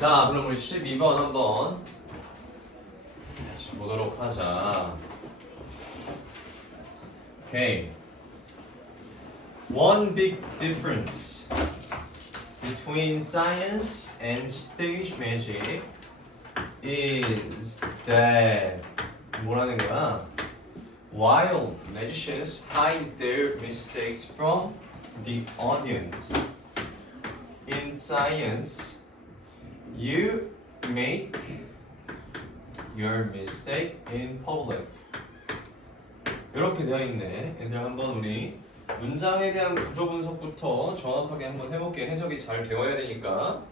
자, 그럼 우리 12번 한번 같이 보도록 하자. Okay. One big difference between science and stage magic is that 뭐라는 거야? While magicians hide their mistakes from the audience, in science, you make your mistake in public. 이렇게 되어 있네. 얘들 한번 우리 문장에 대한 구조 분석부터 정확하게 한번 해볼게. 해석이 잘 되어야 되니까.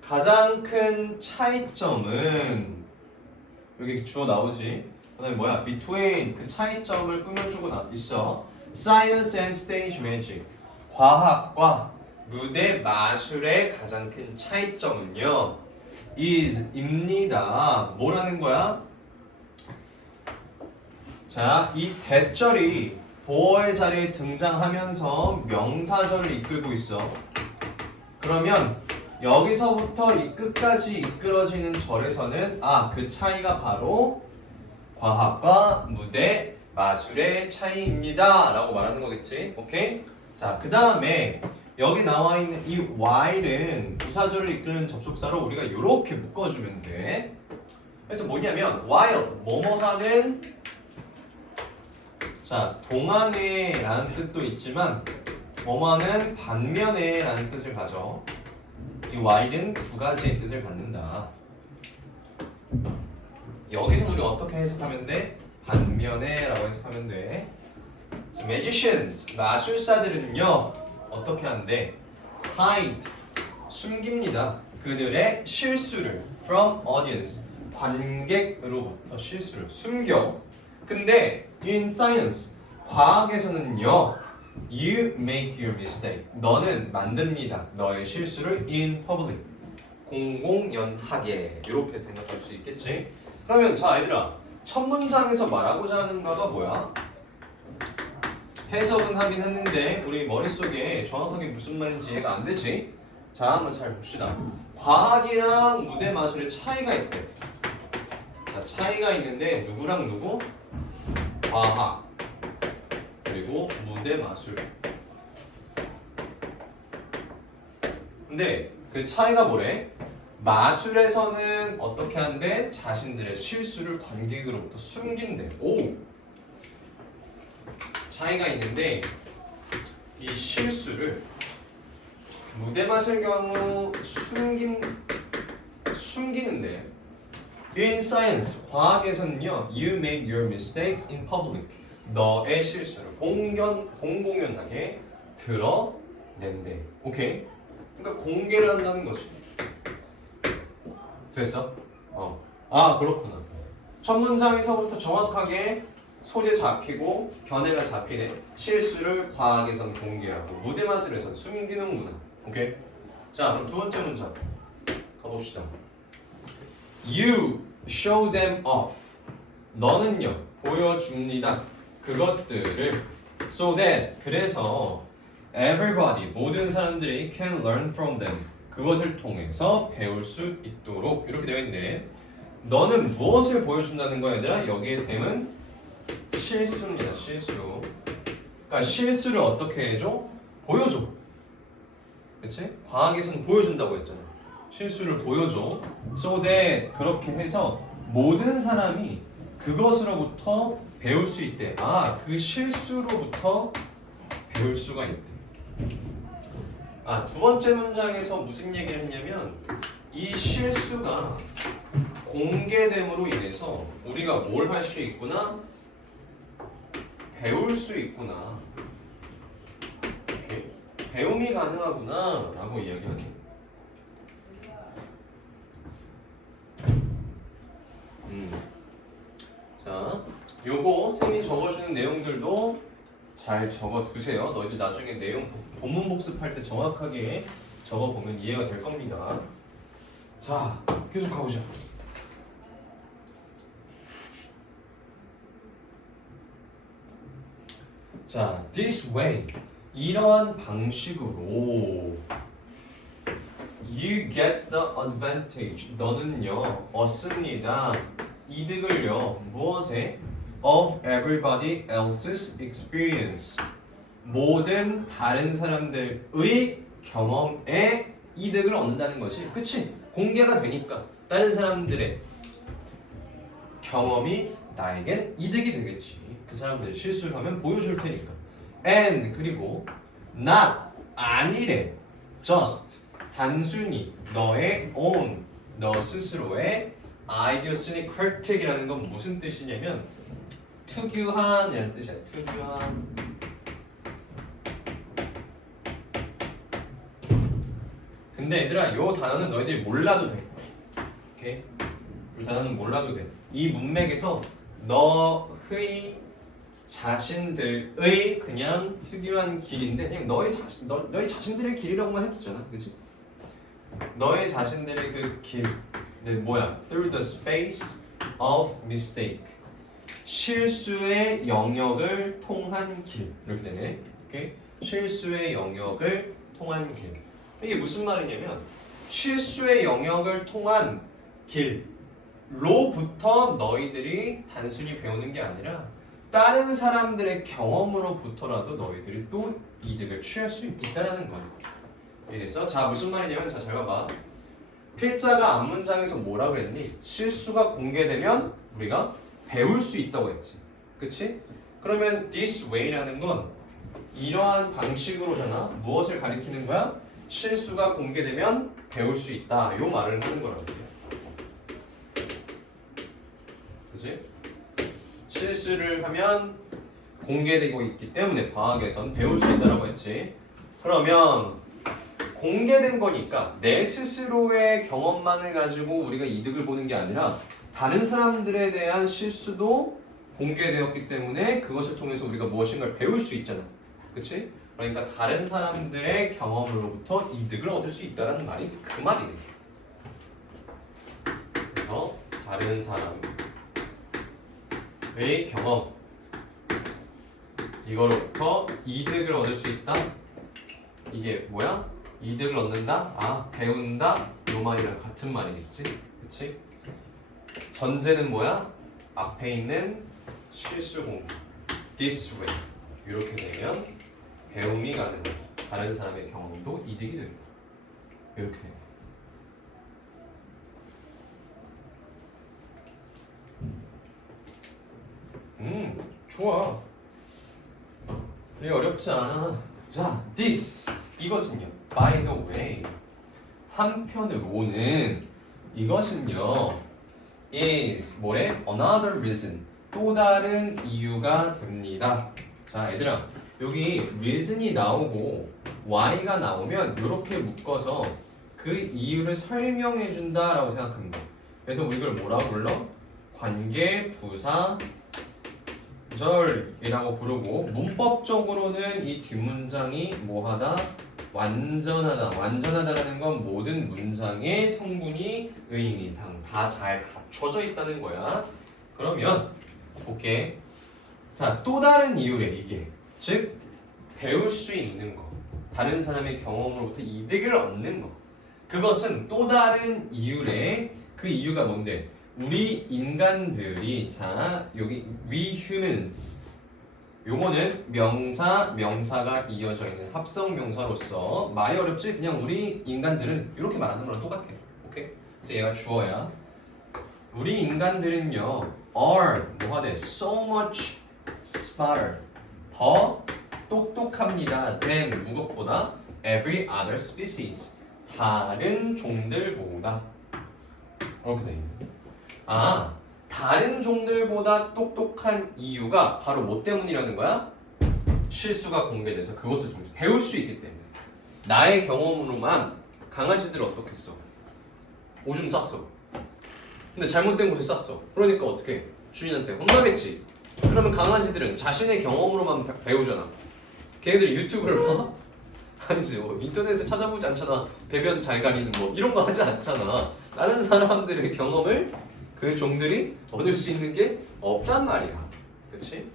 가장 큰 차이점은 여기 주어 나오지. 그다음에 뭐야? between 그 차이점을 꾸며주고 있어. Science and stage magic. 과학과 무대 마술의 가장 큰 차이점은요. is입니다. 뭐라는 거야? 자, 이 대절이 보어의 자리에 등장하면서 명사절을 이끌고 있어. 그러면 여기서부터 이 끝까지 이끌어지는 절에서는 그 차이가 바로 과학과 무대 마술의 차이입니다 라고 말하는 거겠지. 오케이? 자, 그 다음에 여기 나와 있는 이 while은 부사절을 이끄는 접속사로 우리가 이렇게 묶어주면 돼. 그래서 뭐냐면 while 뭐뭐하는 자 동안에 라는 뜻도 있지만 뭐뭐하는 반면에 라는 뜻을 가져. 이 while은 두 가지의 뜻을 갖는다. 여기서 우리 어떻게 해석하면 돼? 반면에 라고 해석하면 돼. magicians 마술사들은요 어떻게 한대? hide 숨깁니다. 그들의 실수를 from audience 관객으로부터 실수를 숨겨. 근데 in science 과학에서는요 you make your mistake 너는 만듭니다. 너의 실수를 in public 공공연하게 이렇게 생각할 수 있겠지. 그러면 자 얘들아 첫 문장에서 말하고자 하는 바가 뭐야? 해석은 하긴 했는데 우리 머릿속에 정확하게 무슨 말인지 이해가 안 되지? 자 한번 잘 봅시다. 과학이랑 무대 마술의 차이가 있대. 자 차이가 있는데 누구랑 누구? 과학 그리고 무대 마술. 근데 그 차이가 뭐래? 마술에서는 어떻게 한대? 자신들의 실수를 관객으로부터 숨긴대. 오! 차이가 있는데 이 실수를 무대 마술 경우 숨기는데 in science 과학에서는요 you make your mistake in public 너의 실수를 공공연하게 드러낸대. 오케이? 그러니까 공개를 한다는 거지. 됐어? 그렇구나. 첫 문장에서부터 정확하게 소재 잡히고 견해가 잡히네. 실수를 과학에선 공개하고 무대 마술에선 숨기는구나. 오케이? 자 그럼 두 번째 문장 가봅시다. You show them off. 너는요 보여줍니다. 그것들을 so that 그래서 everybody 모든 사람들이 can learn from them. 그것을 통해서 배울 수 있도록 이렇게 되어 있네. 너는 무엇을 보여준다는 거야 얘들아? 여기에 됨은 실수입니다. 실수. 그러니까 실수를 어떻게 해줘? 보여줘. 그치? 과학에서는 보여준다고 했잖아. 실수를 보여줘. So that 그렇게 해서 모든 사람이 그것으로부터 배울 수 있대. 그 실수로부터 배울 수가 있대. 두 번째 문장에서 무슨 얘기를 했냐면 이 실수가 공개됨으로 인해서 우리가 뭘 할 수 있구나? 배울 수 있구나. 이렇게 배움이 가능하구나 라고 이야기하는. 자, 요거 쌤이 적어주는 내용들도 잘 적어두세요. 너희들 나중에 내용 본문 복습할 때 정확하게 적어보면 이해가 될 겁니다. 자, 계속 가보자. 자, this way 이러한 방식으로 You get the advantage. 너는요 얻습니다. 이득을요 무엇에? Of everybody else's experience. 모든 다른 사람들의 경험에 이득을 얻는다는 것이 그치? 공개가 되니까 다른 사람들의 경험이 나에겐 이득이 되겠지. 그 사람들이 실수를 하면 보여줄 테니까. And 그리고 not 아니래. just 단순히 너의 own 너 스스로의 idiosyncratic이라는 건 무슨 뜻이냐면 특유한이라는 뜻이야. 특유한. 근데 얘들아 요 단어는 너희들이 몰라도 돼. 오케이? 이 단어는 몰라도 돼. 이 문맥에서 너의 자신들의 그냥 특유한 길인데 그냥 너희 자신들의 길이라고만 해도 되잖아. 그치? 너의 자신들의 그 길. 네, 뭐야? Through the space of mistake. 실수의 영역을 통한 길. 이렇게 되네. 오케이? 실수의 영역을 통한 길. 이게 무슨 말이냐면 실수의 영역을 통한 길로부터 너희들이 단순히 배우는 게 아니라 다른 사람들의 경험으로부터라도 너희들이 또 이득을 취할 수 있다는 거야. 이래서 자 무슨 말이냐면 자 잘 봐봐. 필자가 앞문장에서 뭐라 그랬니? 실수가 공개되면 우리가 배울 수 있다고 했지. 그치? 그러면 this way라는 건 이러한 방식으로잖아. 무엇을 가리키는 거야? 실수가 공개되면 배울 수 있다. 요 말을 하는 거라고. 그치? 실수를 하면 공개되고 있기 때문에 과학에선 배울 수 있다라고 했지. 그러면 공개된 거니까 내 스스로의 경험만을 가지고 우리가 이득을 보는 게 아니라 다른 사람들에 대한 실수도 공개되었기 때문에 그것을 통해서 우리가 무엇인가를 배울 수 있잖아. 그치? 그러니까 다른 사람들의 경험으로부터 이득을 얻을 수 있다는 말이 그 말이네. 그래서 다른 사람의 경험 이거로부터 이득을 얻을 수 있다. 이게 뭐야? 이득을 얻는다? 아, 배운다? 요 말이랑 같은 말이겠지? 그치? 전제는 뭐야? 앞에 있는 실수 공개 this way 이렇게 되면 배움이 가능해. 다른 사람의 경험도 이득이 됩니다. 이렇게 좋아. 그리 어렵지 않아. 자, this 이것은요. By the way 한편으로는 이것은요 is 뭐래? Another reason 또 다른 이유가 됩니다. 자, 얘들아 여기 reason이 나오고 why가 나오면 이렇게 묶어서 그 이유를 설명해 준다라고 생각하면 돼. 그래서 우리 이걸 뭐라고 불러? 관계 부사 절이라고 부르고 문법적으로는 이 뒷문장이 뭐하다? 완전하다. 완전하다라는 건 모든 문장의 성분이 의인 이상 다 잘 갖춰져 있다는 거야. 그러면 오케이. 자, 또 다른 이유래 이게. 즉 배울 수 있는 거. 다른 사람의 경험으로부터 이득을 얻는 거. 그것은 또 다른 이유래. 그 이유가 뭔데? 우리 인간들이 자 여기 we humans 요거는 명사 명사가 이어져 있는 합성 명사로서 말이 어렵지? 그냥 우리 인간들은 이렇게 말하는 거랑 똑같아. 오케이? 그래서 얘가 주어야. 우리 인간들은요 are 뭐가 돼? so much smarter 더 똑똑합니다. than 무엇보다 every other species 다른 종들보다 이렇게 돼 있는. 아, 다른 종들보다 똑똑한 이유가 바로 뭐 때문이라는 거야? 실수가 공개돼서 그것을 통해서 배울 수 있기 때문에. 나의 경험으로만 강아지들 어떻겠어? 오줌 쌌어. 근데 잘못된 곳에 쌌어. 그러니까 어떻게? 주인한테 혼나겠지. 그러면 강아지들은 자신의 경험으로만 배우잖아. 걔네들이 유튜브를 봐? 아니지, 뭐 인터넷에 찾아보지 않잖아. 배변 잘 가리는 뭐 이런 거 하지 않잖아. 다른 사람들의 경험을 그 종들이 얻을 수 있는 게 없단 말이야. 그치?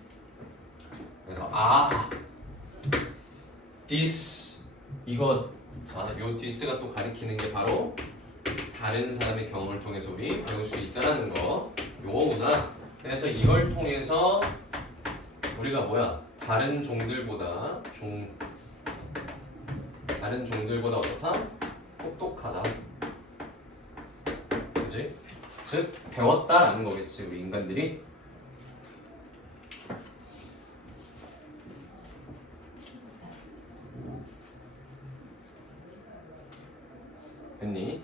그래서 this 이거 자, 요 디스가 또 가리키는 게 바로 다른 사람의 경험을 통해서 우리 배울 수 있다는 거 요거구나. 그래서 이걸 통해서 우리가 뭐야? 다른 종들보다 어떻다? 똑똑하다. 그지? 즉 배웠다라는 거겠지 우리 인간들이. 됐니?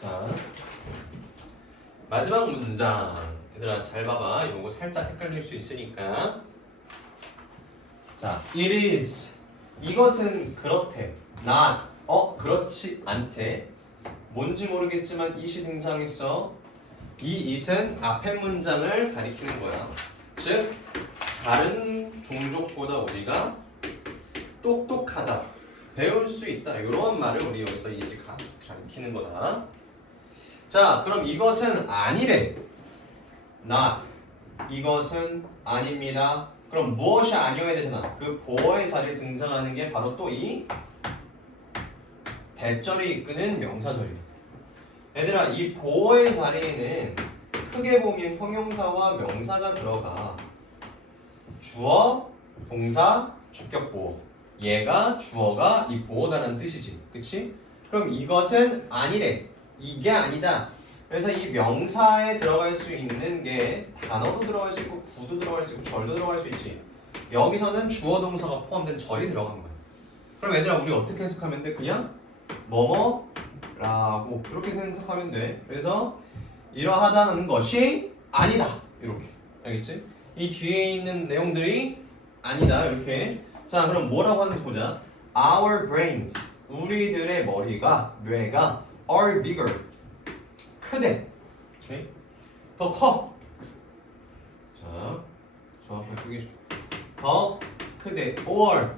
자, 마지막 문장. 얘들아 잘 봐봐. 요거 살짝 헷갈릴 수 있으니까. 자, it is. 이것은 그렇대. not. 그렇지 않대. 뭔지 모르겠지만 it이 등장했어. 이 it은 앞에 문장을 가리키는 거야. 즉, 다른 종족보다 우리가 똑똑하다. 배울 수 있다. 이런 말을 우리 여기서 it이 가리키는 거다. 자, 그럼 이것은 아니래. not. 이것은 아닙니다. 그럼 무엇이 아니어야 되잖아. 그 보어의 자리에 등장하는 게 바로 또 이 대절이 이끄는 명사절이야. 얘들아, 이 보어의 자리에는 크게 보면 형용사와 명사가 들어가. 주어, 동사, 주격 보어. 얘가 주어가 이 보어다라는 뜻이지. 그치? 그럼 이것은 아니래. 이게 아니다. 그래서 이 명사에 들어갈 수 있는 게 단어도 들어갈 수 있고 구도 들어갈 수 있고 절도 들어갈 수 있지. 여기서는 주어 동사가 포함된 절이 들어간 거야. 그럼 얘들아 우리 어떻게 해석하면 돼? 그냥 뭐뭐라고 이렇게 해석하면 돼. 그래서 이러하다는 것이 아니다. 이렇게. 알겠지? 이 뒤에 있는 내용들이 아니다. 이렇게. 자, 그럼 뭐라고 하는지 보자. Our brains. 우리들의 머리가, 뇌가 are bigger. 크대. 오케이? 더 커. 자, 정확하게 크게 해줄게. 더 크대. Or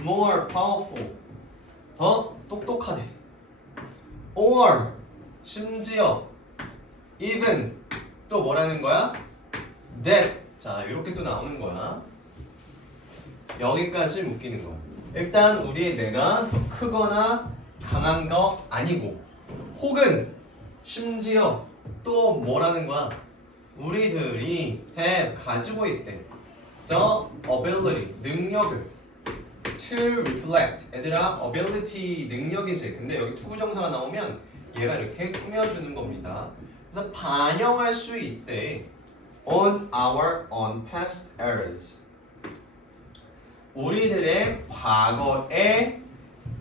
more powerful. 더 똑똑하대. Or 심지어 even 또 뭐라는 거야? That. 자, 이렇게 또 나오는 거야. 여기까지 묶이는 거야. 일단 우리의 뇌가 더 크거나 강한 거 아니고, 혹은 심지어 또 뭐라는 거야? 우리들이 가지고 있대. The ability, 능력을 to reflect. 얘들아, ability 능력이지. 근데 여기 투부정사가 나오면 얘가 이렇게 꾸며주는 겁니다. 그래서 반영할 수 있대. On our own past errors. 우리들의 과거의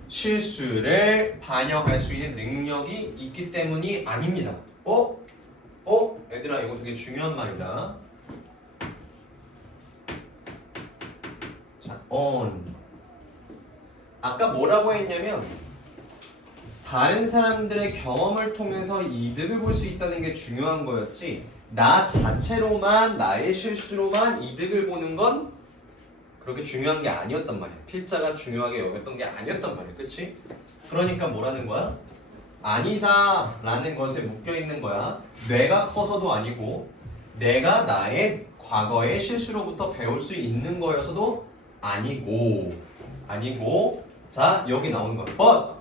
실수를 반영할 수 있는 능력이 있기 때문이 아닙니다. 얘들아, 이거 되게 중요한 말이다. 자, on. 아까 뭐라고 했냐면 다른 사람들의 경험을 통해서 이득을 볼 수 있다는 게 중요한 거였지, 나 자체로만 나의 실수로만 이득을 보는 건 그렇게 중요한 게 아니었단 말이야. 필자가 중요하게 여겼던 게 아니었단 말이야. 그치? 그러니까 뭐라는 거야? 아니다 라는 것에 묶여있는 거야. 뇌가 커서도 아니고 내가 나의 과거의 실수로부터 배울 수 있는 거여서도 아니고. 자, 여기 나오는 거야. But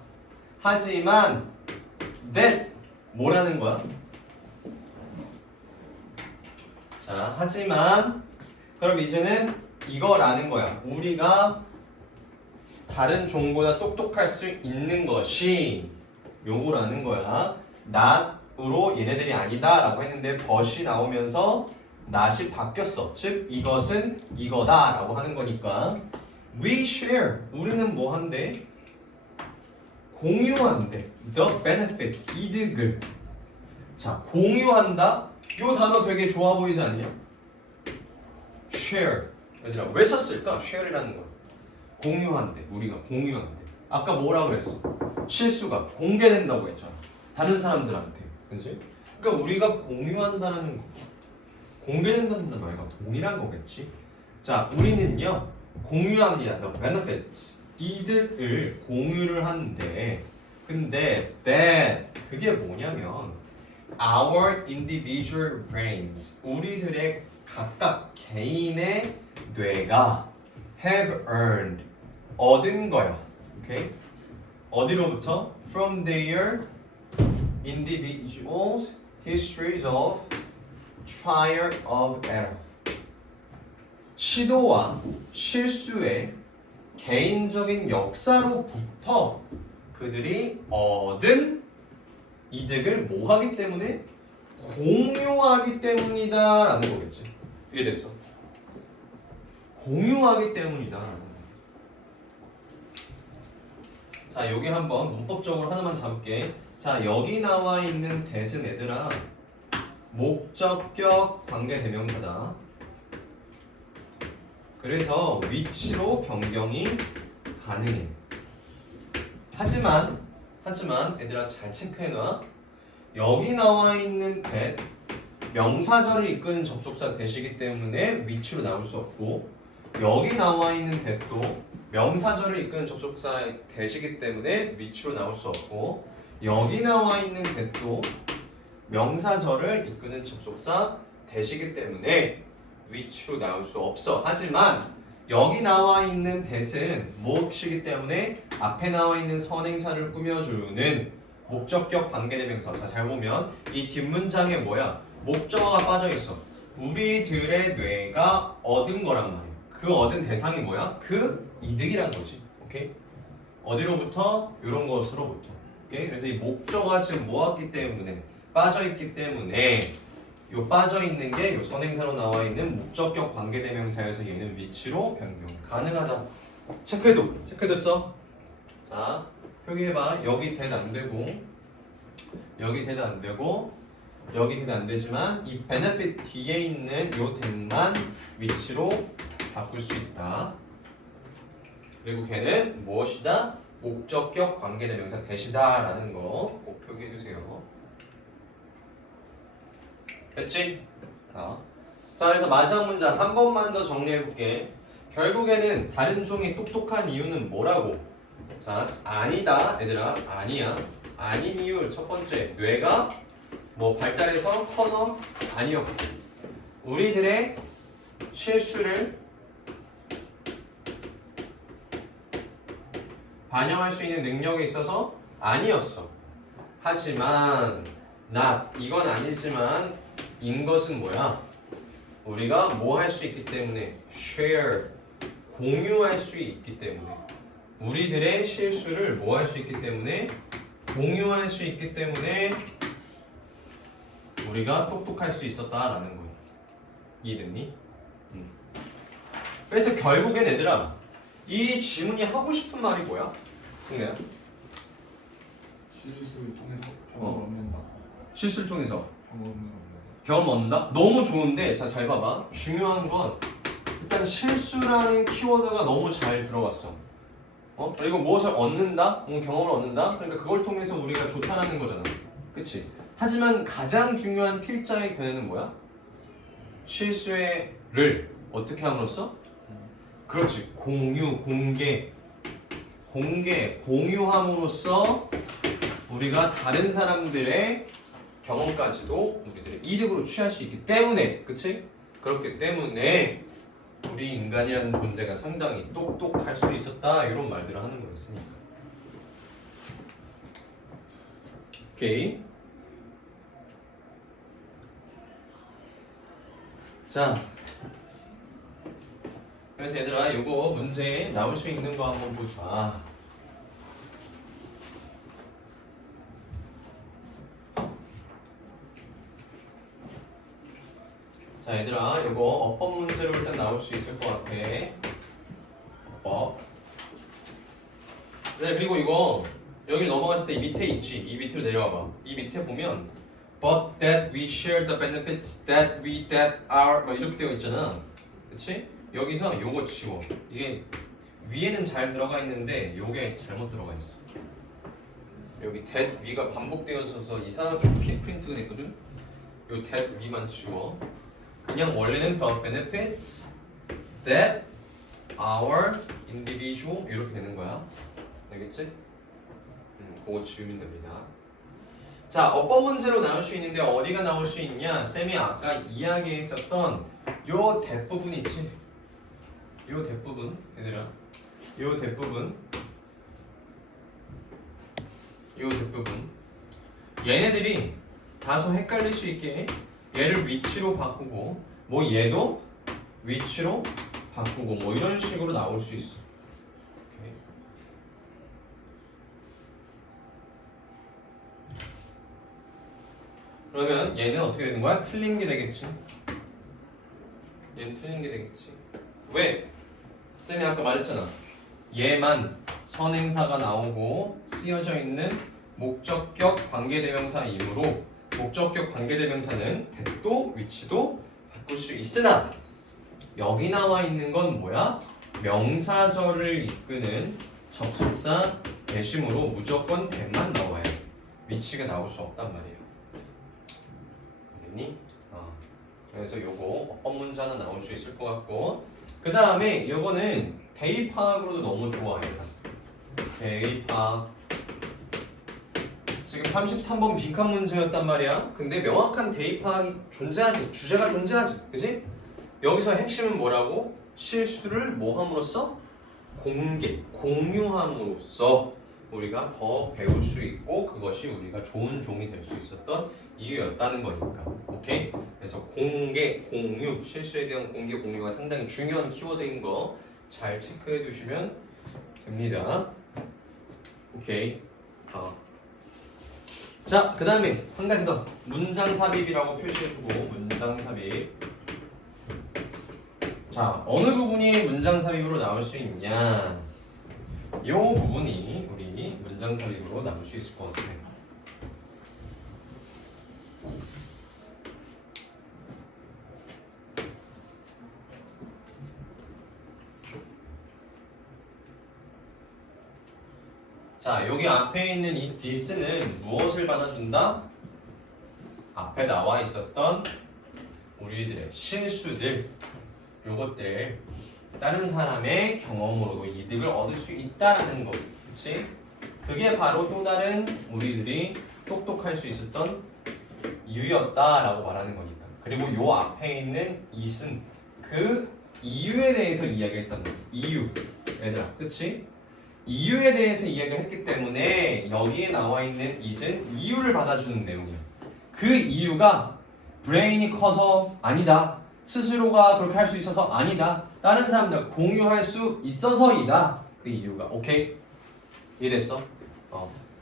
하지만 that 뭐라는 거야? 자, 하지만 그럼 이제는 이거라는 거야. 우리가 다른 종보다 똑똑할 수 있는 것이 요거라는 거야. not으로 얘네들이 아니다 라고 했는데 but이 나오면서 not이 바뀌었어. 즉 이것은 이거다 라고 하는 거니까 we share. 우리는 뭐 한대? 공유한대. the benefit. 이득을. 자, 공유한다? 요 단어 되게 좋아 보이지 않냐? share. 얘들아, 왜 썼을까? share이라는 거. 공유한대. 우리가 공유한대. 아까 뭐라 그랬어? 실수가 공개된다고 했잖아. 다른 사람들한테. 그치? 그러니까 우리가 공유한다는 거. 공개된다는 말과 동일한 거겠지? 자, 우리는요 공유합니다. The benefits. 이득을 공유를 하는데 근데 that 그게 뭐냐면 our individual brains 우리들의 각각 개인의 뇌가 have earned 얻은 거야. 오케이? 어디로부터? From their individuals histories of trial of error. 시도와 실수의 개인적인 역사로부터 그들이 얻은 이득을 뭐 하기 때문에? 공유하기 때문이다 라는 거겠지. 이해됐어? 공유하기 때문이다. 자, 여기 한번 문법적으로 하나만 잡을게. 자, 여기 나와 있는 that은 얘들아 목적격 관계대명사다. 그래서 위치로 변경이 가능해. 하지만 얘들아 잘 체크해놔. 여기 나와 있는 that 명사절을 이끄는 접속사 that이기 때문에 위치로 나올 수 없고, 여기 나와 있는 that도 명사절을 이끄는 접속사 that이기 때문에 위치로 나올 수 없고, 여기 나와 있는 that도 명사절을 이끄는 접속사 that이기 때문에 위치로 나올 수 없어. 하지만 여기 나와 있는 that은 몫이기 때문에 앞에 나와 있는 선행사를 꾸며주는 목적격 관계대명사. 자, 잘 보면 이 뒷문장에 뭐야? 목적어가 빠져있어. 우리들의 뇌가 얻은 거란 말이야. 그 얻은 대상이 뭐야? 그 이득이란 거지. 오케이? 어디로부터? 이런 것으로부터. 오케이? 그래서 이 목적어가 지금 모았기 때문에 빠져있기 때문에 요 빠져있는 게 요 선행사로 나와 있는 목적격 관계대명사에서 얘는 위치로 변경 가능하다. 체크해뒀어? 자, 표기해봐. 여기 that 안 되고, 여기 that 안 되고, 여기 that 안 되지만 이 benefit 뒤에 있는 요 that만 위치로 바꿀 수 있다. 그리고 걔는 무엇이다? 목적격 관계대명사 that이다 라는 거 꼭 표기해주세요. 됐지? 자, 그래서 마지막 문장 한 번만 더 정리해볼게. 결국에는 다른 종이 똑똑한 이유는 뭐라고? 자, 아니다 얘들아. 아니야. 아닌 이유 첫 번째, 뇌가 뭐 발달해서 커서 아니었고, 우리들의 실수를 반영할 수 있는 능력이 있어서 아니었어. 하지만 이건 아니지만 인 것은 뭐야? 우리가 뭐 할 수 있기 때문에 share 공유할 수 있기 때문에, 우리들의 실수를 뭐 할 수 있기 때문에 공유할 수 있기 때문에 우리가 똑똑할 수 있었다라는 거야. 이해됐니? 그래서 결국엔 얘들아 이 지문이 하고 싶은 말이 뭐야? 승래야? 실수를 통해서 경험을 얻는다. 실수를 통해서 경험을 얻는다. 경험 얻는다? 너무 좋은데, 자, 잘 봐봐. 중요한 건 일단 실수라는 키워드가 너무 잘 들어갔어. 그리고 무엇을 얻는다? 경험을 얻는다? 그러니까 그걸 통해서 우리가 좋다라는 거잖아. 그치? 하지만 가장 중요한 필자의 견해는 뭐야? 실수를 어떻게 함으로써? 그렇지. 공유함으로써 우리가 다른 사람들의 경험까지도 우리들의 이득으로 취할 수 있기 때문에, 그치? 그렇기 때문에 우리 인간이라는 존재가 상당히 똑똑할 수 있었다, 이런 말들을 하는 거였으니까. 오케이. 자, 그래서 얘들아 요거 문제에 나올 수 있는 거 한번 보자. 자, 얘들아 요거 어법 문제로 일단 나올 수 있을 것 같아. 어법. 네, 그리고 이거 여기 넘어갔을 때 이 밑에 있지. 이 밑으로 내려와봐. 이 밑에 보면 but that we share the benefits that are 뭐 이렇게 되어 있잖아. 그치? 여기서 요거 지워. 이게 위에는 잘 들어가 있는데 요게 잘못 들어가 있어. 여기 that 위가 반복되어서 이상하게 프린트가 됐거든. 요 that 위만 지워. 그냥 원래는 the benefits that our individual 이렇게 되는 거야. 알겠지? 그거 지우면 됩니다. 자, 어법 문제로 나올 수 있는데 어디가 나올 수 있냐? 쌤이 아까 이야기했었던 요 대부분 있지? 요 대부분 얘들아, 요 대부분 얘네들이 다소 헷갈릴 수 있게 얘를 위치로 바꾸고 뭐 얘도 위치로 바꾸고 뭐 이런 식으로 나올 수 있어. 오케이. 그러면 얘는 어떻게 되는 거야? 틀린 게 되겠지. 얘는 틀린 게 되겠지. 왜? 쌤이 아까 말했잖아. 얘만 선행사가 나오고 쓰여져 있는 목적격 관계대명사이므로 목적격 관계대명사는 대도 위치도 바꿀 수 있으나 여기 나와 있는 건 뭐야? 명사절을 이끄는 접속사 대심으로 무조건 대만 나와야 돼. 위치가 나올 수 없단 말이에요. 알겠니? 그래서 요거 어법 문제 하나 나올 수 있을 것 같고, 그 다음에 요거는 대입파악으로도 너무 좋아. 얘가 대입파악. 지금 33번 빈칸 문제였단 말이야. 근데 명확한 대입파악이 존재하지. 주제가 존재하지. 그지? 여기서 핵심은 뭐라고? 실수를 뭐 함으로써? 공유함으로써 우리가 더 배울 수 있고 그것이 우리가 좋은 종이 될 수 있었던 이유였다는 거니까. 오케이? 그래서 공개, 공유, 실수에 대한 공개, 공유가 상당히 중요한 키워드인 거 잘 체크해 두시면 됩니다. 오케이. 자, 그 다음에 한 가지 더. 문장 삽입이라고 표시해주고, 문장 삽입. 자, 어느 부분이 문장 삽입으로 나올 수 있냐? 이 부분이 우리 문장 삽입으로 나올 수 있을 것 같아요. 자, 여기 앞에 있는 이 this는 무엇을 받아준다? 앞에 나와 있었던 우리들의 실수들, 요것들 다른 사람의 경험으로도 이득을 얻을 수 있다라는 거, 그렇지? 그게 바로 또 다른 우리들이 똑똑할 수 있었던 이유였다라고 말하는 거니까. 그리고 요 앞에 있는 it은 그 이유에 대해서 이야기했단 말이야. 이유, 얘들아, 그렇지? 이유에 대해서 이야기를 했기 때문에 여기에 나와 있는 it은 이유를 받아주는 내용이야. 그 이유가 브레인이 커서 아니다. 스스로가 그렇게 할 수 있어서 아니다. 다른 사람들 공유할 수 있어서이다. 그 이유가. 오케이? 이해됐어?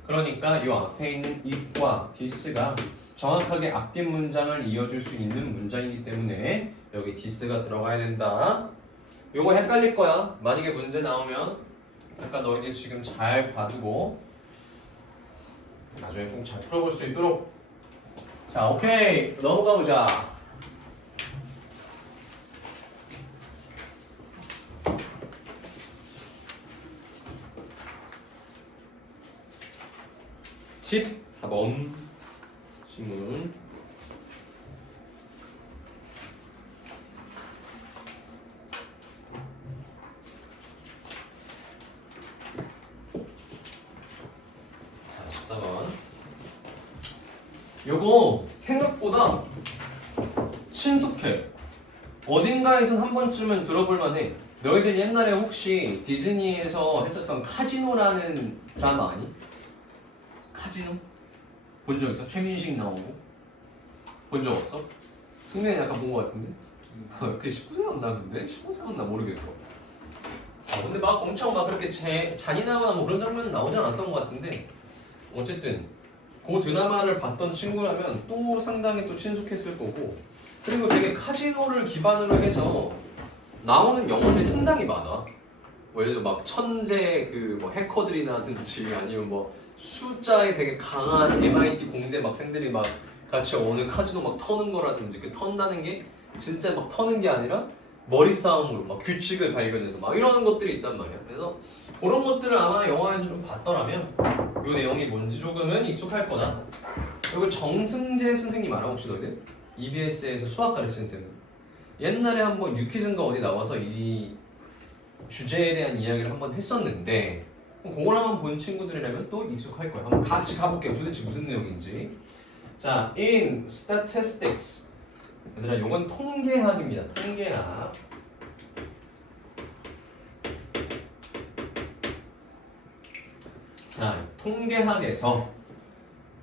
그러니까 이 앞에 있는 it과 this가 정확하게 앞뒤 문장을 이어줄 수 있는 문장이기 때문에 여기 this가 들어가야 된다. 요거 헷갈릴 거야. 만약에 문제 나오면 약간 너희들 지금 잘 봐두고 나중에 꼭 잘 풀어볼 수 있도록. 자, 오케이. 넘어가 보자. (14번) 신문. 자, 14번. 요거 생각보다 친숙해. 어딘가에선 한 번쯤은 들어볼 만해. 너희들 옛날에 혹시 디즈니에서 했었던 카지노라는 드라마 아니? 카지노? 본 적 있어? 최민식 나오고? 본 적 없어? 승민이 약간 본 거 같은데? 그게 19세였나 근데? 15세였나 모르겠어. 근데 막 엄청 막 그렇게 잔인하거나 뭐 그런 장면은 나오지 않았던 것 같은데, 어쨌든 그 드라마를 봤던 친구라면 또 상당히 또 친숙했을 거고, 그리고 되게 카지노를 기반으로 해서 나오는 영화들이 상당히 많아. 뭐 예를 들어 막 천재 그 뭐 해커들이라든지 아니면 뭐 숫자에 되게 강한 MIT 공대 막생들이 막 같이 어느 카지노 막 터는 거라든지, 그 턴다는 게 진짜 막 터는 게 아니라 머리 싸움으로 막 규칙을 발견해서 막 이러는 것들이 있단 말이야. 그래서 그런 것들을 아마 영화에서 좀 봤더라면 이 내용이 뭔지 조금은 익숙할 거다. 그리고 정승재 선생님 알아 혹시 너희들? EBS에서 수학 가르치는 쌤. 옛날에 한번 유퀴즈인가 어디 나와서 이 주제에 대한 이야기를 한번 했었는데, 그걸 한번 본 친구들이라면 또 익숙할 거야. 한번 같이 가볼게요. 도대체 무슨 내용인지. 자, in statistics. 얘들아, 요건 통계학입니다. 통계학. 자, 통계학에서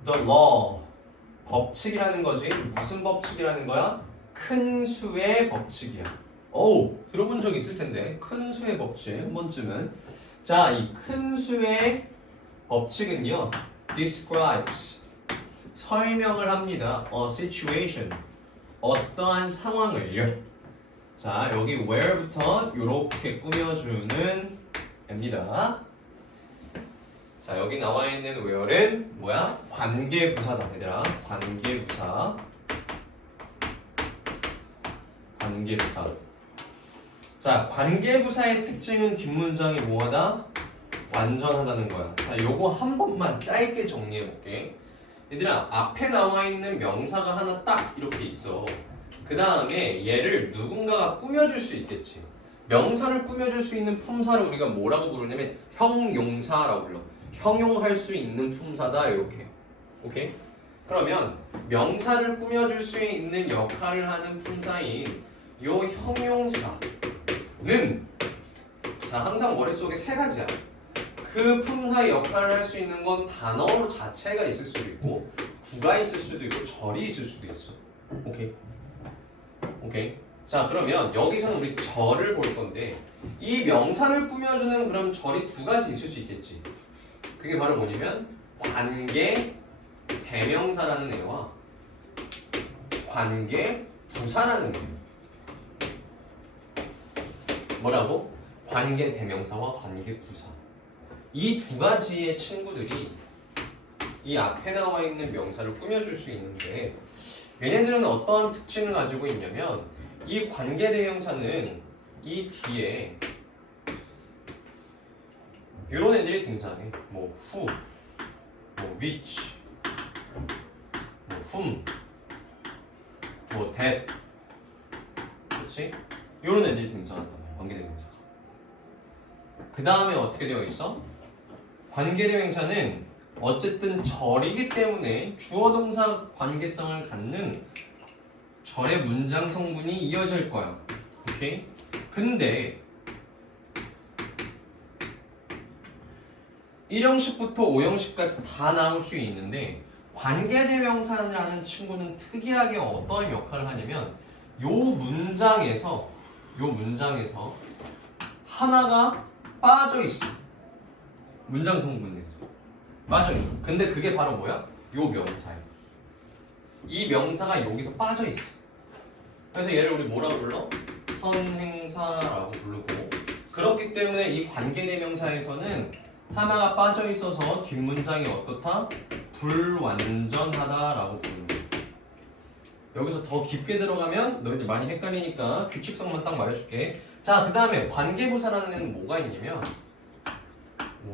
the law, 법칙이라는 거지. 무슨 법칙이라는 거야? 큰 수의 법칙이야. 오, 들어본 적 있을 텐데. 큰 수의 법칙 한 번쯤은. 자, 이 큰 수의 법칙은요, describes, 설명을 합니다. a situation, 어떠한 상황을요. 자, 여기 where부터 이렇게 꾸며주는 애입니다. 자, 여기 나와 있는 where는 뭐야? 관계부사다, 얘들아. 관계부사. 관계부사. 자, 관계부사의 특징은 뒷문장이 뭐하다? 완전하다는 거야. 자, 요거 한 번만 짧게 정리해 볼게. 얘들아, 앞에 나와 있는 명사가 하나 딱 이렇게 있어. 그 다음에 얘를 누군가가 꾸며줄 수 있겠지. 명사를 꾸며줄 수 있는 품사를 우리가 뭐라고 부르냐면 형용사라고 불러. 형용할 수 있는 품사다, 이렇게. 오케이? 그러면 명사를 꾸며줄 수 있는 역할을 하는 품사인 요 형용사는, 자, 항상 머릿속에 세 가지야. 그 품사의 역할을 할 수 있는 건 단어 자체가 있을 수도 있고, 구가 있을 수도 있고, 절이 있을 수도 있어. 오케이? 오케이? 자, 그러면 여기서는 우리 절을 볼 건데, 이 명사를 꾸며주는 그럼 절이 두 가지 있을 수 있겠지. 그게 바로 뭐냐면 관계 대명사라는 애와 관계 부사라는 애. 뭐라고? 관계 대명사와 관계 부사. 이 두 가지의 친구들이 이 앞에 나와 있는 명사를 꾸며줄 수 있는데, 얘네들은 어떠한 특징을 가지고 있냐면, 이 관계 대명사는 이 뒤에 이런 애들이 등장해. 뭐 who, 뭐 which, 뭐 whom, 뭐 that, 그렇지? 이런 애들이 등장한단 말이야. 관계대명사가. 그 다음에 어떻게 되어 있어? 관계대명사는 어쨌든 절이기 때문에 주어동사 관계성을 갖는 절의 문장 성분이 이어질 거야. 오케이? 근데 1형식부터 5형식까지 다 나올 수 있는데, 관계대명사라는 친구는 특이하게 어떠한 역할을 하냐면, 요 문장에서 하나가 빠져 있어. 문장 성분에서 빠져 있어. 근데 그게 바로 뭐야? 요 명사야. 이 명사가 여기서 빠져 있어. 그래서 얘를 우리 뭐라고 불러? 선행사라고 부르고, 그렇기 때문에 이 관계대명사에서는 하나가 빠져 있어서 뒷문장이 어떻다? 불완전하다라고 부르는 거야. 여기서 더 깊게 들어가면 너희들 많이 헷갈리니까 규칙성만 딱 말해줄게. 자, 그 다음에 관계부사라는 애는 뭐가 있냐면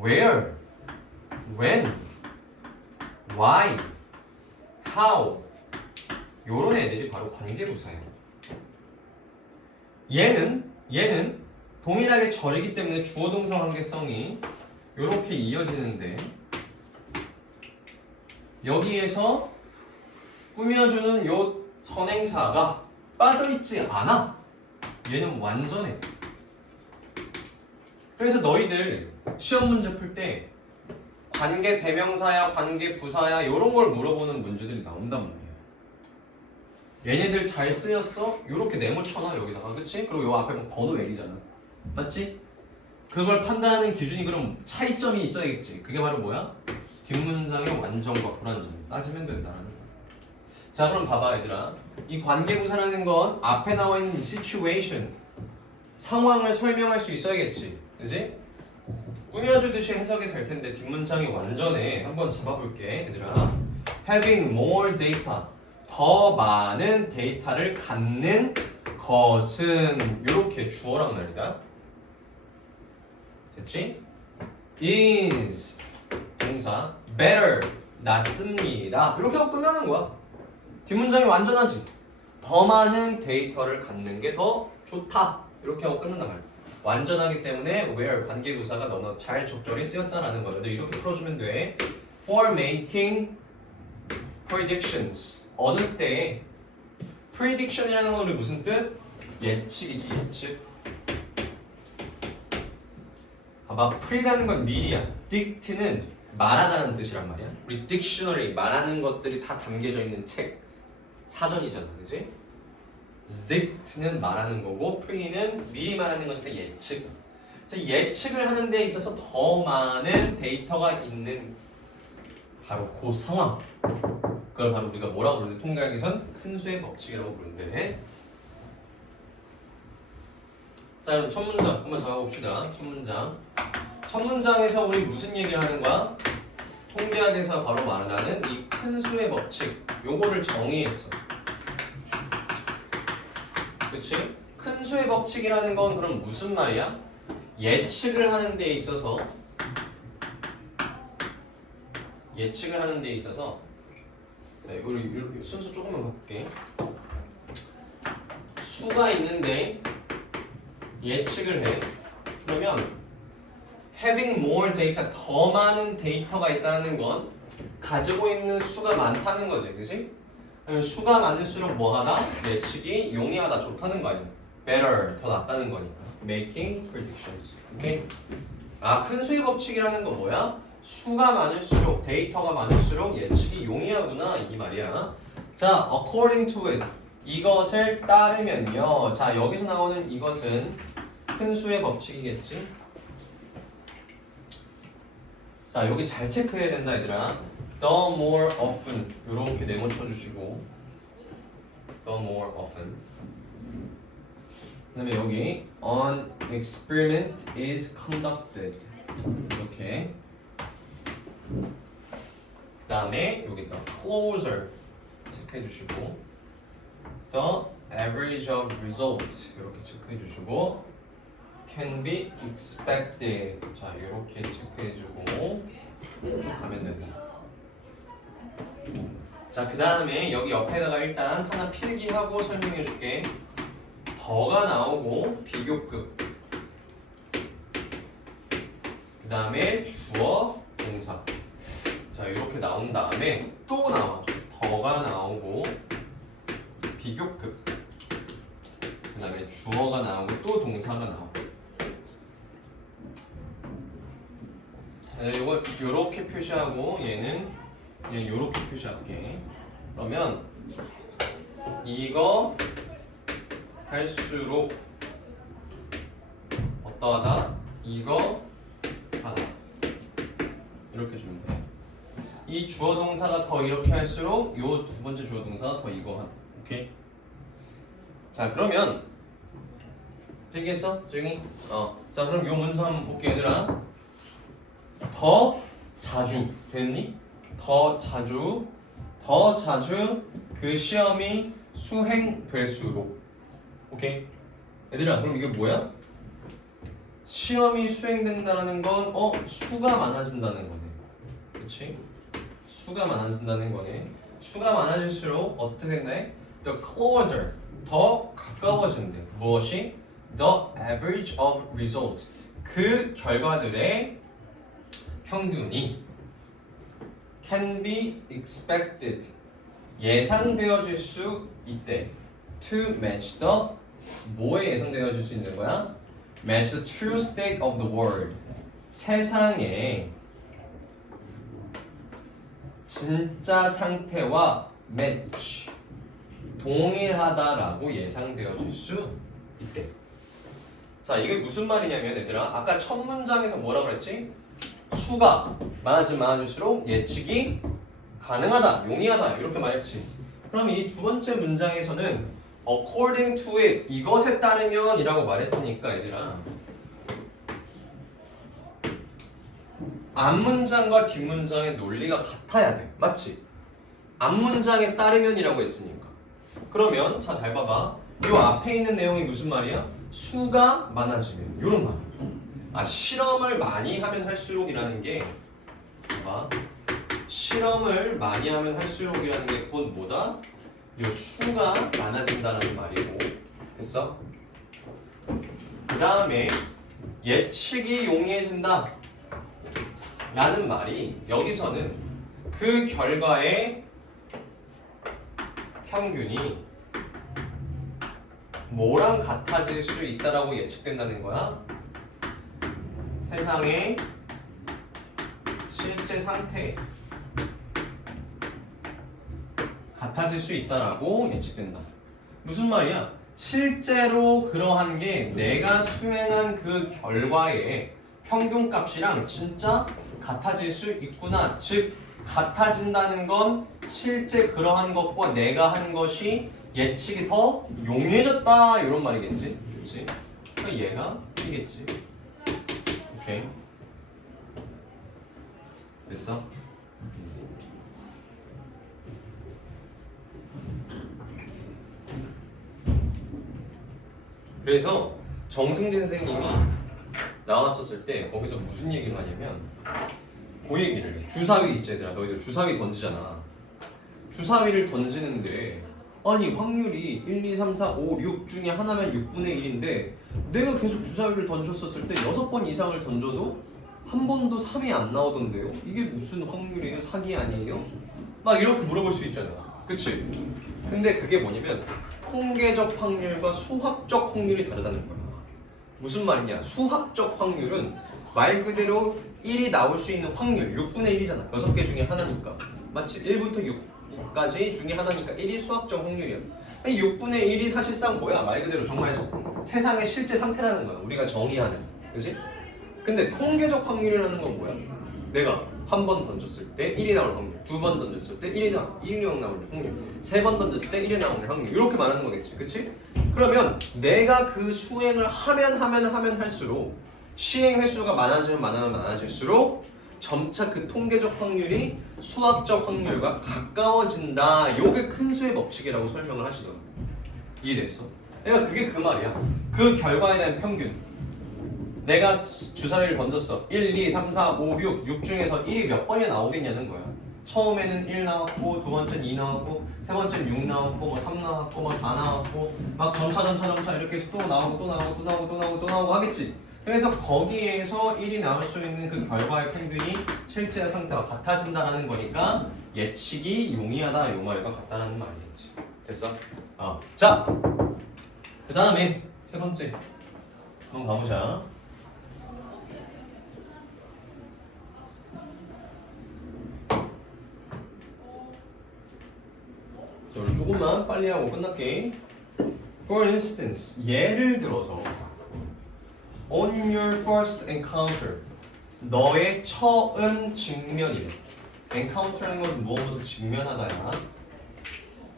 where, when, why, how, 요런 애들이 바로 관계부사예요. 얘는 동일하게 절이기 때문에 주어동사 관계성이 요렇게 이어지는데, 여기에서 꾸며주는 요 선행사가 빠져있지 않아. 얘는 완전해. 그래서 너희들 시험 문제 풀 때 관계 대명사야 관계 부사야 요런 걸 물어보는 문제들이 나온단 말이야. 얘네들 잘 쓰였어? 요렇게 네모쳐놔 여기다가. 그치? 그리고 요 앞에 번호 매기잖아. 맞지? 그걸 판단하는 기준이 그럼 차이점이 있어야겠지. 그게 바로 뭐야? 뒷문장의 완전과 불완전 따지면 된다라는 거야. 자, 그럼 봐봐 얘들아. 이 관계부사라는 건 앞에 나와 있는 situation, 상황을 설명할 수 있어야겠지. 그지? 꾸며주듯이 해석이 될 텐데 뒷문장이 완전해. 한번 잡아볼게 얘들아. Having more data, 더 많은 데이터를 갖는 것은 이렇게 주어란 말이다. 됐지? is 동사 better 낫습니다. 이렇게 하고 끝나는 거야. 뒷문장이 완전하지. 더 많은 데이터를 갖는 게 더 좋다. 이렇게 하고 끝난단 말이야. 완전하기 때문에 where 관계도사가 너무 잘 적절히 쓰였다라는 거예요. 이렇게 풀어주면 돼. For making predictions. 어느 때에 prediction이라는 건 우리 무슨 뜻? 예측이지, 예측. 봐봐, pre라는 건 미리야. dict는 말하다는 뜻이란 말이야. 우리 dictionary 말하는 것들이 다 담겨져 있는 책, 사전이잖아, 그지? dict는 말하는 거고 pre는 미리 말하는 거니까 예측. 예측을 하는 데 있어서 더 많은 데이터가 있는 바로 그 상황. 그걸 바로 우리가 뭐라고 부르는데 통계학에선 큰 수의 법칙이라고 부르는데. 자, 그럼 첫 문장 한번 적어봅시다. 첫 문장. 첫 문장에서 우리 무슨 얘기를 하는 거야? 통계학에서 바로 말하는 이 큰 수의 법칙. 요거를 정의했어. 그치? 큰 수의 법칙이라는 건 그럼 무슨 말이야? 예측을 하는 데 있어서 네, 우리 순서 조금만 바꿀게. 수가 있는데 예측을 해. 그러면 having more data, 더 많은 데이터가 있다는 건 가지고 있는 수가 많다는 거지, 그치? 그러면 수가 많을수록 뭐하다? 예측이 용이하다, 좋다는 거 아니야? better, 더 낫다는 거니까. making predictions. 오케이? 아, 큰 수의 법칙이라는 거 뭐야? 수가 많을수록, 데이터가 많을수록 예측이 용이하구나, 이 말이야. 자, according to it. 이것을 따르면요. 자, 여기서 나오는 이것은 큰 수의 법칙이겠지? 자, 여기 잘 체크해야 된다, 얘들아. The more often. 요렇게 네모 쳐주시고. The more often. 그 다음에 여기 an experiment is conducted. 이렇게. 그 다음에 여기다 closer 체크해 주시고 the average of results 이렇게 체크해 주시고 can be expected 자 이렇게 체크해 주고 쭉 가면 된다. 자 그 다음에 여기 옆에다가 일단 하나 필기하고 설명해 줄게. 더가 나오고 비교급 그 다음에 주어 동사 자 이렇게 나온 다음에 또 나와 더가 나오고 비교급 그 다음에 주어가 나오고 또 동사가 나오고 이거 요렇게 표시하고 얘는 그냥 요렇게 표시할게. 그러면 이거 할수록 어떠하다? 이거 하다 이렇게 주면 돼. 이 주어 동사가 더 이렇게 할수록 요 두 번째 주어 동사가 더 이거 하다. 오케이? 자 그러면 되겠어? 정이? 자 그럼 요 문서 한번 볼게 얘들아. 더 자주 됐니? 더 자주 그 시험이 수행될수록 오케이? 얘들아 그럼 이게 뭐야? 시험이 수행된다는 건 수가 많아진다는 거네. 그치? 수가 많아진다는 거네. 수가 많아질수록 어떻게 된대? The closer 더 가까워진대. 무엇이? The average of results 그 결과들의 평균이 can be expected 예상되어질 수 있대. To match the 뭐에 예상되어질 수 있는 거야? Match the true state of the world 세상의 진짜 상태와 match 동일하다라고 예상되어질 수 있대. 자 이게 무슨 말이냐면 얘들아 아까 첫 문장에서 뭐라 그랬지? 수가 많아질수록 예측이 가능하다, 용이하다 이렇게 말했지. 그럼 이 두 번째 문장에서는 according to it 이것에 따르면 이라고 말했으니까 얘들아 앞문장과 뒷문장의 논리가 같아야 돼. 맞지? 앞문장에 따르면 이라고 했으니까 그러면 자 잘 봐봐. 이 앞에 있는 내용이 무슨 말이야? 수가 많아지면 이런 말이야. 실험을 많이 하면 할수록이라는 게 봐봐. 실험을 많이 하면 할수록이라는 게 곧 뭐다? 요 수가 많아진다라는 말이고 됐어? 그 다음에 예측이 용이해진다 라는 말이 여기서는 그 결과의 평균이 뭐랑 같아질 수 있다라고 예측된다는 거야. 세상의 실제 상태 같아질 수 있다라고 예측된다. 무슨 말이야? 실제로 그러한 게 내가 수행한 그 결과의 평균값이랑 진짜 같아질 수 있구나. 즉 같아진다는 건 실제 그러한 것과 내가 한 것이 예측이 더 용이해졌다 이런 말이겠지. 그렇지? 그러니까 얘가 이겠지. 오케이. 됐어? 그래서 정승진 선생님이 나왔었을 때 거기서 무슨 얘기를 하냐면 그 얘기를 해. 주사위 있지 얘들아. 너희들 주사위 던지잖아. 주사위를 던지는데 아니 확률이 1, 2, 3, 4, 5, 6 중에 하나면 6분의 1인데 내가 계속 주사위를 던졌었을 때 6번 이상을 던져도 한 번도 3이 안 나오던데요? 이게 무슨 확률이에요? 사기 아니에요? 막 이렇게 물어볼 수 있잖아. 그치? 근데 그게 뭐냐면 통계적 확률과 수학적 확률이 다르다는 거야. 무슨 말이냐? 수학적 확률은 말 그대로 1이 나올 수 있는 확률 6분의 1이잖아. 6개 중에 하나니까. 맞지? 1부터 6까지 중에 하나니까 1이 수학적 확률이야. 6분의 1이 사실상 뭐야? 말 그대로 정말 세상의 실제 상태라는 거야. 우리가 정의하는. 그치? 근데 통계적 확률이라는 건 뭐야? 내가 한 번 던졌을 때 1이 나올 확률, 두 번 던졌을 때 1이 나올 확률, 세 번 던졌을 때 1이 나올 확률 이렇게 말하는 거겠지, 그치? 그러면 내가 그 수행을 하면 할수록 시행 횟수가 많아질수록 점차 그 통계적 확률이 수학적 확률과 가까워진다. 요게 큰 수의 법칙이라고 설명을 하시더라고. 이해됐어? 그러니까 그게 그 말이야. 그 결과에 대한 평균. 내가 주사위를 던졌어. 1, 2, 3, 4, 5, 6 중에서 1이 몇 번이나 나오겠냐는 거야. 처음에는 1 나왔고, 두 번째는 2 나왔고, 세 번째는 6 나왔고, 뭐 3 나왔고, 뭐 4 나왔고, 막 점차 이렇게 해서 또 나오고 하겠지. 그래서 거기에서 1이 나올 수 있는 그 결과의 평균이 실제 상태와 같아진다라는 거니까 예측이 용이하다 요 말과 같다라는 말이겠지. 됐어? 자, 그 다음에 세 번째 한번 가보자. 자, 우리 조금만 빨리 하고 끝날게. For instance, 예를 들어서 on your first encounter, 너의 처음 직면이래. encounter라는 건 무엇을 직면하다야.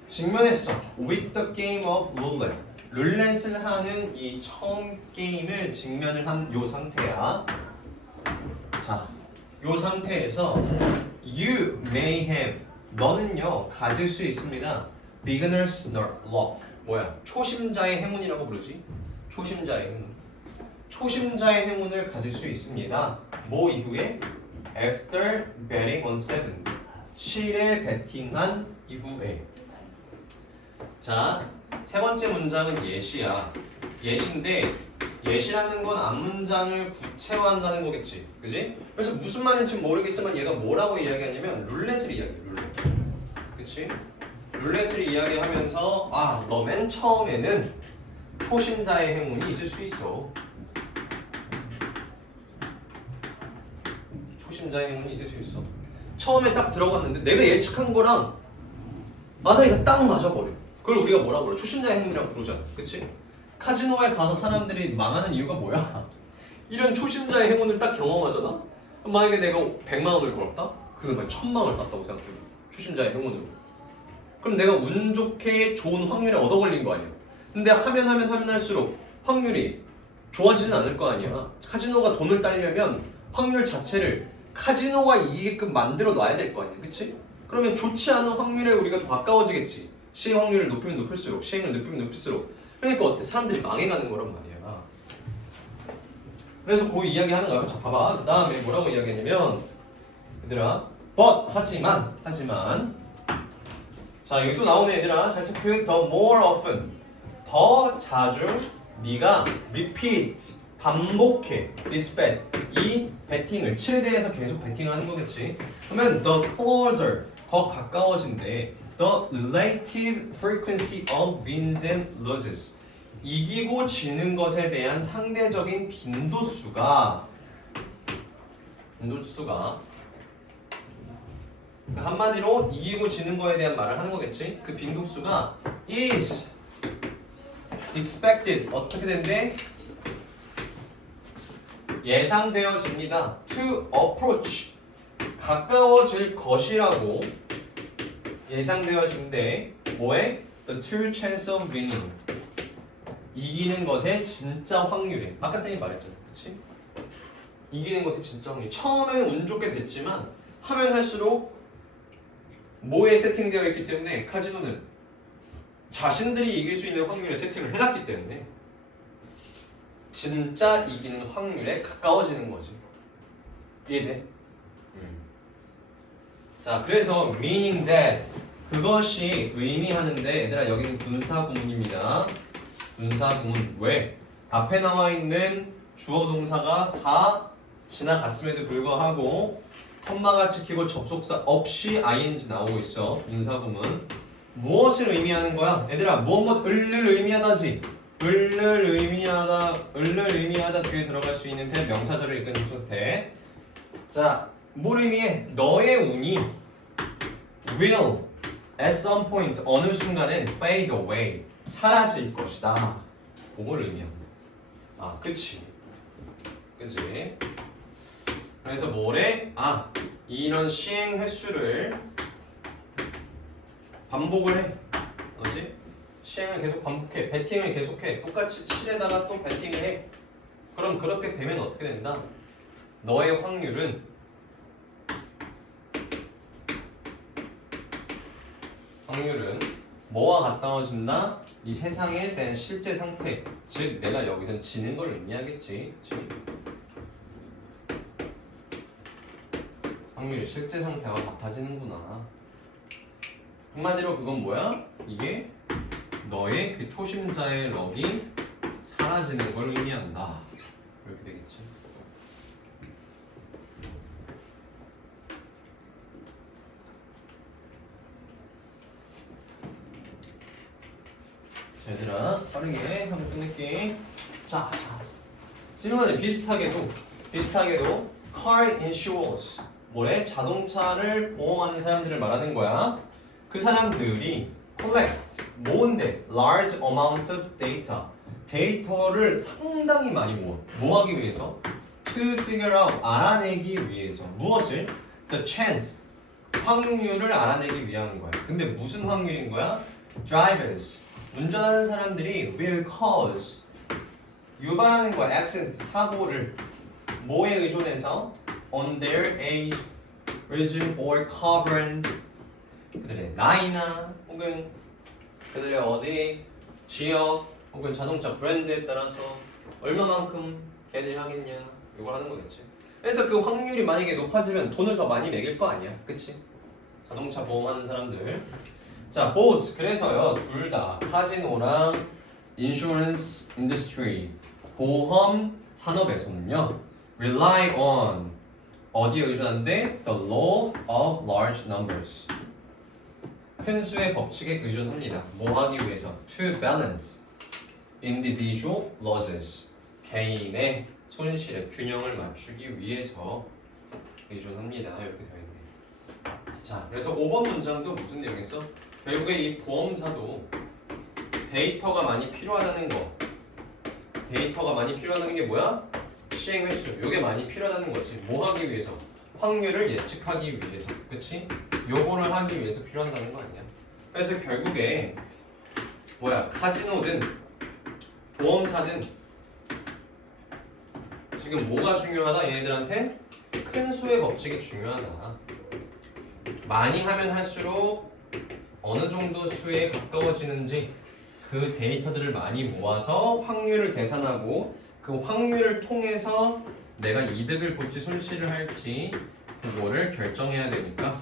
직면했어. with the game of roulette. 룰렛을 하는 이 처음 게임을 직면을 한 요 상태야. 자, 요 상태에서 you may have, 너는요 가질 수 있습니다. beginner's luck. 뭐야? 초심자의 행운이라고 부르지. 초심자의 행운. 초심자의 행운을 가질 수 있습니다. 뭐 이후에? After betting on 7. 7에 베팅한 이후에. 자, 세 번째 문장은 예시야. 예시인데 예시라는 건 앞문장을 구체화한다는 거겠지. 그지? 그래서 무슨 말인지 모르겠지만 얘가 뭐라고 이야기하냐면 룰렛을 이야기해. 룰렛. 그치? 룰렛을 이야기하면서 너 맨 처음에는 초심자의 행운이 있을 수 있어. 초심자의 행운이 있을 수 있어. 처음에 딱 들어갔는데 내가 예측한 거랑 마다리가 딱 맞아버려. 그걸 우리가 뭐라고 그래? 초심자의 행운이라고 부르잖아. 그치? 카지노에 가서 사람들이 망하는 이유가 뭐야? 이런 초심자의 행운을 딱 경험하잖아? 만약에 내가 100만 원을 걸었다? 그건 막 1000만 원을 땄다고 생각해. 초심자의 행운으로. 그럼 내가 운 좋게 좋은 확률에 얻어 걸린 거 아니야? 근데 하면 할수록 확률이 좋아지진 않을 거 아니야. 카지노가 돈을 따려면 확률 자체를 카지노가 이기게끔 만들어 놔야 될 거 아니야. 그치? 그러면 좋지 않은 확률에 우리가 더 가까워지겠지. 시행 확률을 높이면 높일수록, 시행을 높이면 높일수록. 그러니까 어때? 사람들이 망해가는 거란 말이야. 그래서 그 이야기 하는 거야. 자, 봐봐. 그 다음에 뭐라고 이야기했냐면 얘들아, but 하지만 자, 여기 또 나오네 얘들아. 잘 체크해. 더 more often, 더 자주 네가 repeat, 반복해 this bet 이 베팅을 7대에서 계속 베팅하는 거겠지. 그러면 the closer 더 가까워진대 the relative frequency of wins and losses 이기고 지는 것에 대한 상대적인 빈도수가 한마디로 이기고 지는 거에 대한 말을 하는 거겠지. 그 빈도수가 is expected 어떻게 된대? 예상되어집니다. to approach 가까워질 것이라고 예상되어진대. 뭐에? the true chance of winning 이기는 것의 진짜 확률에. 아까 선생님 말했잖아, 그치? 이기는 것의 진짜 확률. 처음에는 운 좋게 됐지만 하면 할수록 뭐에 세팅되어 있기 때문에 카지노는 자신들이 이길 수 있는 확률에 세팅을 해놨기 때문에 진짜 이기는 확률에 가까워지는 거지. 이해돼? 자, 그래서 meaning that 그것이 의미하는데 얘들아 여기는 분사구문입니다. 분사구문. 왜? 앞에 나와 있는 주어 동사가 다 지나갔음에도 불구하고 콤마가 찍히고 접속사 없이 ing 나오고 있어. 분사구문. 무엇을 의미하는 거야? 얘들아 무엇을 의미하다지. 을을 의미하다 뒤에 들어갈 수 있는 대 명사절을 이끄는 소스태. 자, 뭘 의미해? 너의 운이 will at some point 어느 순간엔 fade away 사라질 것이다. 그걸 의미합니다. 아, 그치. 그래서 뭐래? 아, 이런 시행 횟수를 반복을 해. 뭐지? 시행을 계속 반복해. 배팅을 계속해. 똑같이 7에다가 또 배팅을 해. 그럼 그렇게 되면 어떻게 된다? 너의 확률은 뭐와 가까워진다? 이 세상에 대한 실제 상태. 즉 내가 여기서 지는 걸 의미하겠지. 확률이 실제 상태와 같아지는구나. 한마디로 그건 뭐야? 이게 너의 그 초심자의 럭이 사라지는 걸 의미한다. 이렇게 되겠지. 자, 얘들아 빠르게 한번 끝낼게. 자, 지금은 비슷하게도 car insurers 뭐래? 자동차를 보험하는 사람들을 말하는 거야. 그 사람들이 collect 모은대 large amount of data 데이터를 상당히 많이 모아. 뭐 하기 위해서? to figure out 알아내기 위해서. 무엇을? the chance 확률을 알아내기 위한 거야. 근데 무슨 확률인 거야? drivers 운전하는 사람들이 will cause 유발하는 거야. accident 사고를 뭐에 의존해서? on their age, region or carbon 그들의 나이나 혹은 그들의 어디 지역 혹은 자동차 브랜드에 따라서 얼마만큼 걔들이 하겠냐 이걸 하는 거겠지. 그래서 그 확률이 만약에 높아지면 돈을 더 많이 매길 거 아니야, 그치? 자동차 보험하는 사람들. 자, both 그래서요 둘 다 카지노랑 insurance industry 보험 산업에서는요 rely on 어디에 의존한대? The law of large numbers 큰 수의 법칙에 의존합니다. 뭐 하기 위해서? To balance individual losses 개인의 손실의 균형을 맞추기 위해서 의존합니다. 이렇게 되어 있네. 자, 그래서 5번 문장도 무슨 내용이었어? 결국에 이 보험사도 데이터가 많이 필요하다는 거. 데이터가 많이 필요하다는 게 뭐야? 시행 횟수. 요게 많이 필요하다는 거지. 뭐 하기 위해서? 확률을 예측하기 위해서. 그치? 요거를 하기 위해서 필요하다는 거 아니야? 그래서 결국에 뭐야? 카지노든 보험사든 지금 뭐가 중요하다? 얘네들한테 큰 수의 법칙이 중요하다. 많이 하면 할수록 어느 정도 수에 가까워지는지 그 데이터들을 많이 모아서 확률을 계산하고 그 확률을 통해서 내가 이득을 볼지 손실을 할지 그거를 결정해야 되니까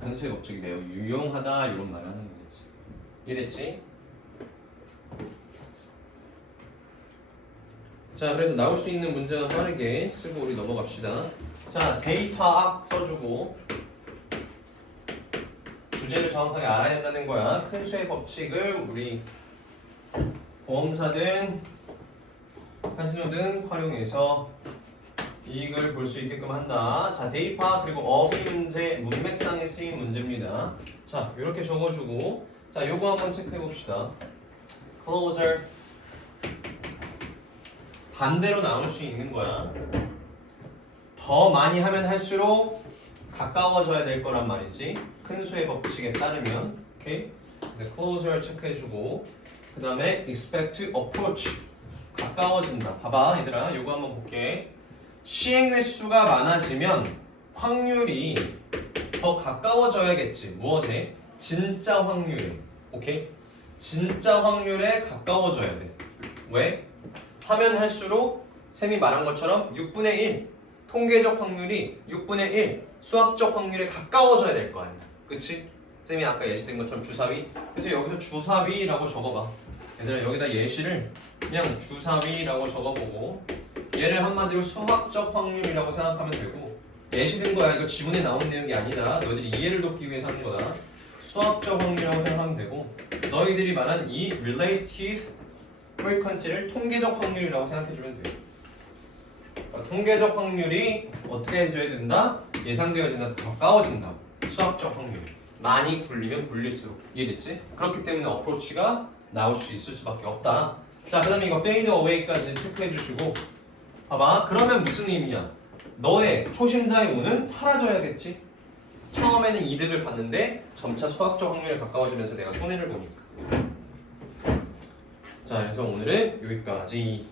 큰 수의 법칙이 매우 유용하다 이런 말을 하는 거겠지. 이해됐지? 자, 그래서 나올 수 있는 문제는 빠르게 쓰고 우리 넘어갑시다. 자, 데이터 악 써주고 주제를 정확하게 알아야 된다는 거야. 큰 수의 법칙을 우리 보험사든 카지노든 활용해서 이익을 볼 수 있게끔 한다. 자, 대입파 그리고 어휘 문제, 문맥상에 쓰인 문제입니다. 자, 이렇게 적어주고 자, 요거 한번 체크해 봅시다. closer 반대로 나올 수 있는 거야. 더 많이 하면 할수록 가까워져야 될 거란 말이지. 큰 수의 법칙에 따르면. 오케이? 그래서 closer 체크해주고 그 다음에 expect to approach 가까워진다. 봐봐 얘들아, 요거 한번 볼게. 시행 횟수가 많아지면 확률이 더 가까워져야겠지. 무엇에? 진짜 확률에. 오케이? 진짜 확률에 가까워져야 돼. 왜? 하면 할수록 쌤이 말한 것처럼 6분의 1 통계적 확률이 6분의 1 수학적 확률에 가까워져야 될 거 아니야. 그치? 쌤이 아까 예시된 것처럼 주사위. 그래서 여기서 주사위라고 적어봐. 얘들아 여기다 예시를 그냥 주사위라고 적어보고 얘를 한마디로 수학적 확률이라고 생각하면 되고 예시된 거야. 이거 지문에 나온 내용이 아니다. 너희들이 이해를 돕기 위해서 하는 거다. 수학적 확률이라고 생각하면 되고 너희들이 말한 이 relative frequency를 통계적 확률이라고 생각해주면 돼요. 그러니까 통계적 확률이 어떻게 해줘야 된다? 예상되어진다. 가까워진다. 수학적 확률. 많이 굴리면 굴릴수록. 이해됐지? 그렇기 때문에 어프로치가 나올 수 있을 수밖에 없다. 자, 그 다음에 이거 fade away까지 체크해 주시고 봐봐. 그러면 무슨 의미야? 너의 초심자의 운은 사라져야겠지? 처음에는 이득을 봤는데 점차 수학적 확률에 가까워지면서 내가 손해를 보니까. 자, 그래서 오늘은 여기까지.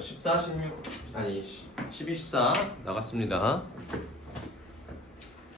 14, 16 아니 12, 14 나갔습니다.